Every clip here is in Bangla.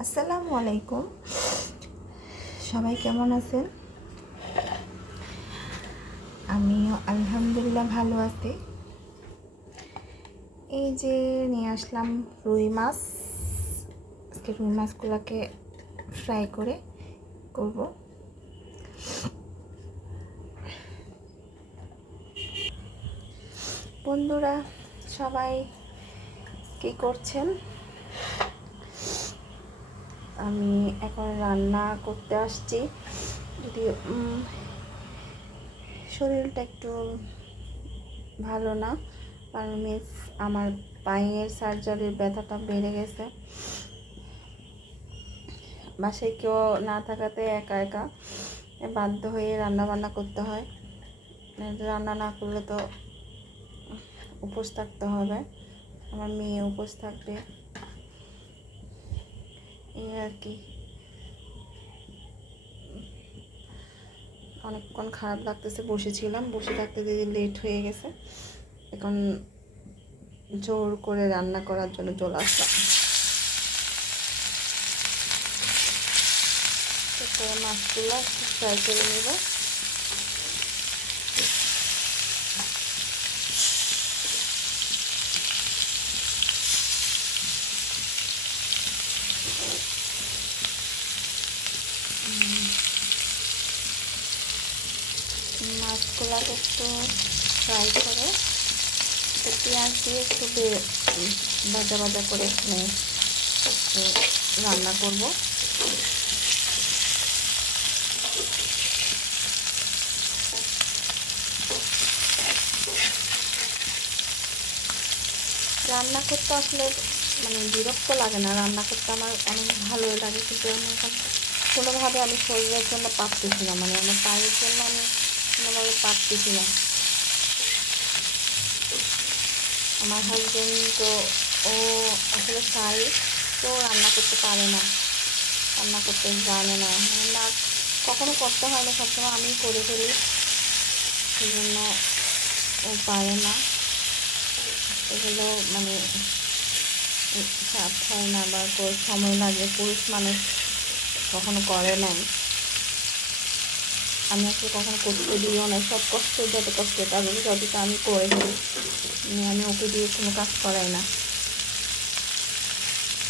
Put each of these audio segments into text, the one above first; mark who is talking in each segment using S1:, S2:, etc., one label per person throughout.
S1: আসসালামু আলাইকুম। সবাই কেমন আছেন? আমিও আলহামদুলিল্লাহ ভালো আছি। এই যে নিয়ে আসলাম রুই মাছ। আজকে রুই মাছগুলোকে ফ্রাই করে করব। বন্ধুরা, সবাই কি করছেন? আমি এখন রান্না করতে আসছি। যদি শরীরটা একটু ভালো না, কারণ মিস আমার পায়ের সার্জারির ব্যথাটা বেড়ে গেছে। বাসায় কেউ না থাকাতে একা একা বাধ্য হয়ে রান্না বান্না করতে হয়। রান্না না করলে তো উপোস থাকতে হবে। আমার মেয়ে উপোস থাকবে। এই আর কি। অনেকক্ষণ খারাপ লাগতেছে, বসেছিলাম। বসে থাকতে দিদি লেট হয়ে গেছে। এখন জোর করে রান্না করার জন্য চলে আসলাম। মাছগুলো ফ্রাই করে নেব। মাছগুলোকে একটু ফ্রাই করে। একটু পেঁয়াজ দিয়ে একটু ভাজা ভাজা করে এখানে রান্না করব। রান্না করতে আসলে মানে বিরক্ত লাগে না। রান্না করতে আমার অনেক ভালো লাগে, কিন্তু আমি এখন কোনোভাবে আমি শরীরের জন্য পারতেছি না। মানে আমার পায়ের জন্য আমি কোনোভাবে পারতেছি না। আমার হাজবেন্ড তো, ও আসলে চাই তো রান্না করতে পারে না। রান্না করতে জানে না। মানে না, কখনো করতে হয় না, সবসময় আমি করে ফেলি। সেই জন্য ও পারে না। এগুলো মানে সাপ হয় না বা সময় লাগে, পুরুষ মানুষ কখনো করে নাই। আমি আসলে কখনো করতে দিও না, সব কষ্ট, যত কষ্ট তাদের যতটা আমি করে ফেলি। মানে আমি ওকে দিয়ে কোনো কাজ করাই না।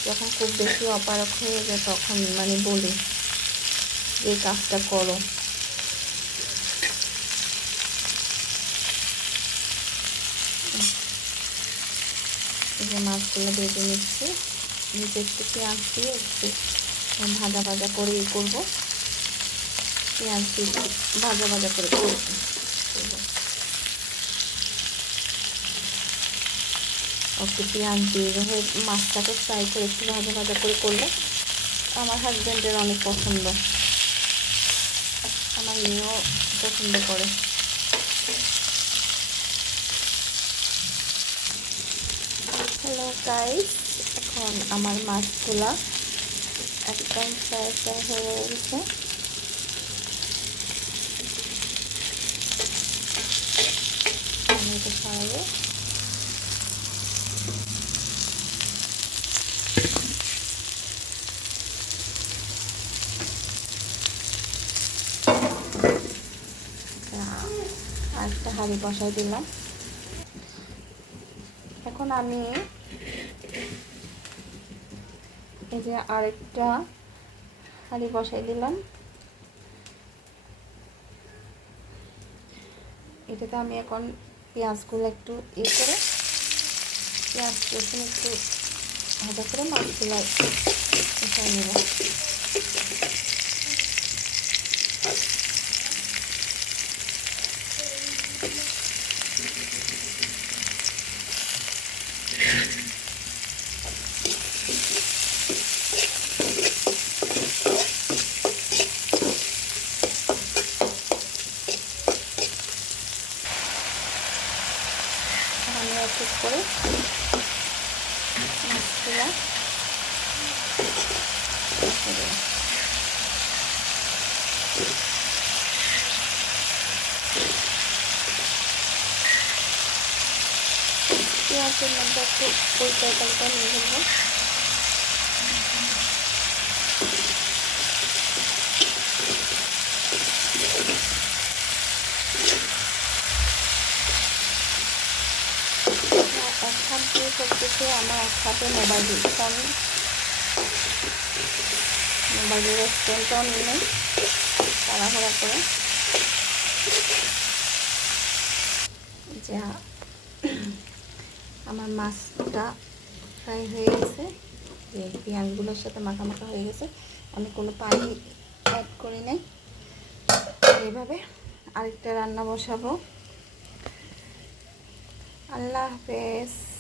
S1: যখন খুব বেশি অপারক হয়ে যায় তখন মানে বলি এই কাজটা করো। যে মাছগুলো ভেজে নিচ্ছি। নিচে একটু পেঁয়াজ দিয়ে একটু ভাজা ভাজা করে ইয়ে করব। পেঁয়াজ ভাজা ভাজা করে করব। পেঁয়াজ দিয়ে এভাবে মাছটাকে ফ্রাই করে একটু ভাজা ভাজা করে করলে আমার হাজব্যান্ডের অনেক পছন্দ। আমার মেয়েও পছন্দ করে। হ্যালো গাইস এখন আমার মাছগুলা একদম ফ্রাই ফ্রাই হয়ে গেছে আমি এটা খাওয়াবো আরেকটা হাঁড়ি বসাই দিলাম। এখন আমি এই যে আরেকটা হাঁড়ি বসাই দিলাম। এটাতে আমি এখন পেঁয়াজগুলো একটু ইয়ে করে, পেঁয়াজ রসুন একটু ভাজা করে মাছগুলো মিশিয়ে নেব আমি এক এক করে মাছগুলো পেঁয়াজের মধ্যে একটু ওই পাল্টা নিয়ে ফেলব অশান্তি করতেছে আমার একসাথে মোবাইল ফোন মোবাইলের স্ট্যান্ডটাও নিয়ে তাড়াহুড়া করে। যা। আমার মাছটা ফ্রাই হয়ে গেছে। যে পেঁয়াজগুলোর সাথে মাখা মাখা হয়ে গেছে। আমি কোনো পানি অ্যাড করি নাই। এইভাবে আরেকটা রান্না বসাবো। আল্লাহ হাফেজ